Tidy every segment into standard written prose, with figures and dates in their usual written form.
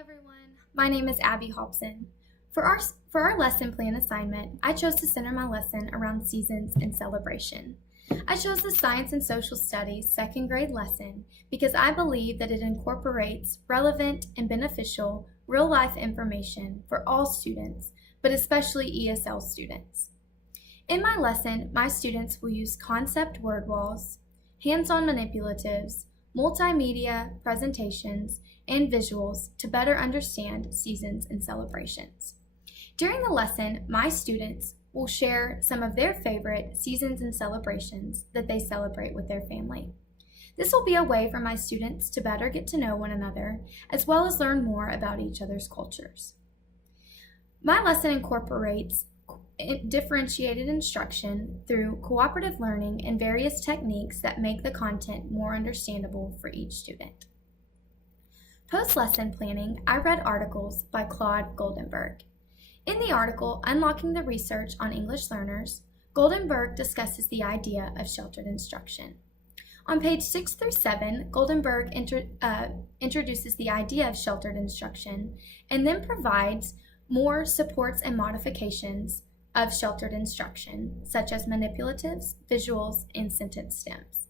everyone, my name is Abby Hobson. For our lesson plan assignment, I chose to center my lesson around seasons and celebration. I chose the Science and Social Studies second grade lesson because I believe that it incorporates relevant and beneficial real-life information for all students, but especially ESL students. In my lesson, my students will use concept word walls, hands-on manipulatives, multimedia presentations, and visuals to better understand seasons and celebrations. During the lesson, my students will share some of their favorite seasons and celebrations that they celebrate with their family. This will be a way for my students to better get to know one another, as well as learn more about each other's cultures. My lesson incorporates differentiated instruction through cooperative learning and various techniques that make the content more understandable for each student. Post-lesson planning, I read articles by Claude Goldenberg. In the article, Unlocking the Research on English Learners, Goldenberg discusses the idea of sheltered instruction. On page 6 through 7, Goldenberg introduces the idea of sheltered instruction and then provides more supports and modifications of sheltered instruction, such as manipulatives, visuals, and sentence stems,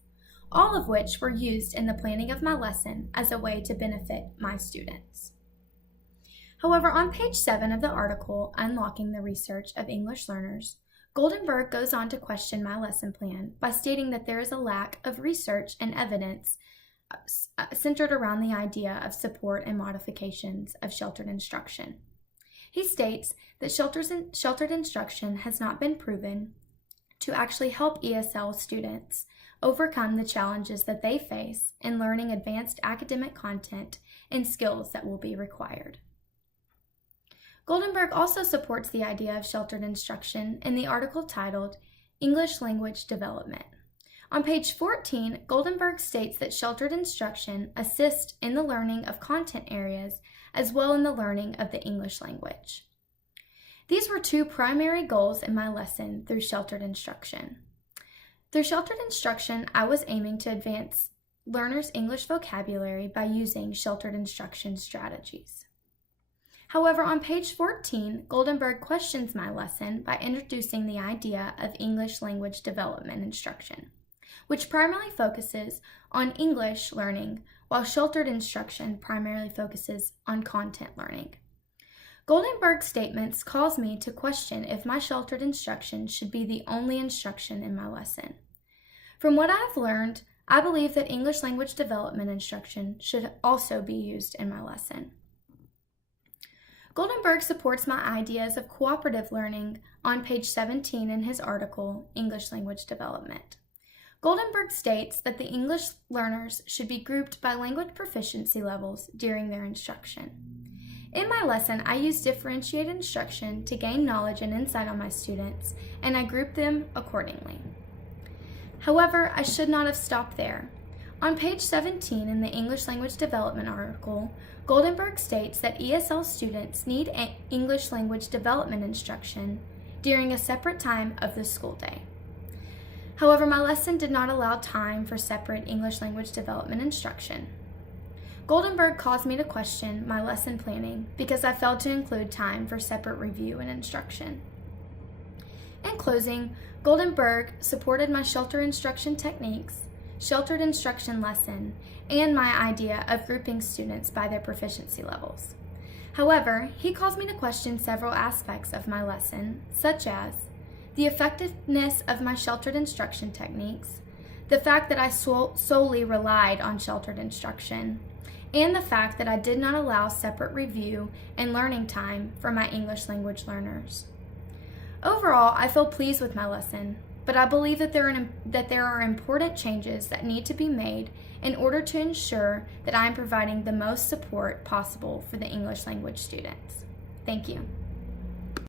all of which were used in the planning of my lesson as a way to benefit my students. However, on page 7 of the article, Unlocking the Research of English Learners, Goldenberg goes on to question my lesson plan by stating that there is a lack of research and evidence centered around the idea of support and modifications of sheltered instruction. He states that sheltered instruction has not been proven to actually help ESL students overcome the challenges that they face in learning advanced academic content and skills that will be required. Goldenberg also supports the idea of sheltered instruction in the article titled English Language Development. On page 14, Goldenberg states that sheltered instruction assists in the learning of content areas as well in the learning of the English language. These were two primary goals in my lesson through sheltered instruction. Through sheltered instruction, I was aiming to advance learners' English vocabulary by using sheltered instruction strategies. However, on page 14, Goldenberg questions my lesson by introducing the idea of English language development instruction, which primarily focuses on English learning, while sheltered instruction primarily focuses on content learning. Goldenberg's statements cause me to question if my sheltered instruction should be the only instruction in my lesson. From what I have learned, I believe that English language development instruction should also be used in my lesson. Goldenberg supports my ideas of cooperative learning on page 17 in his article, English Language Development. Goldenberg states that the English learners should be grouped by language proficiency levels during their instruction. In my lesson, I used differentiated instruction to gain knowledge and insight on my students, and I grouped them accordingly. However, I should not have stopped there. On page 17 in the English Language Development article, Goldenberg states that ESL students need English language development instruction during a separate time of the school day. However, my lesson did not allow time for separate English language development instruction. Goldenberg caused me to question my lesson planning because I failed to include time for separate review and instruction. In closing, Goldenberg supported my sheltered instruction techniques, sheltered instruction lesson, and my idea of grouping students by their proficiency levels. However, he caused me to question several aspects of my lesson, such as the effectiveness of my sheltered instruction techniques, the fact that I solely relied on sheltered instruction, and the fact that I did not allow separate review and learning time for my English language learners. Overall, I feel pleased with my lesson, but I believe that there are important changes that need to be made in order to ensure that I am providing the most support possible for the English language students. Thank you.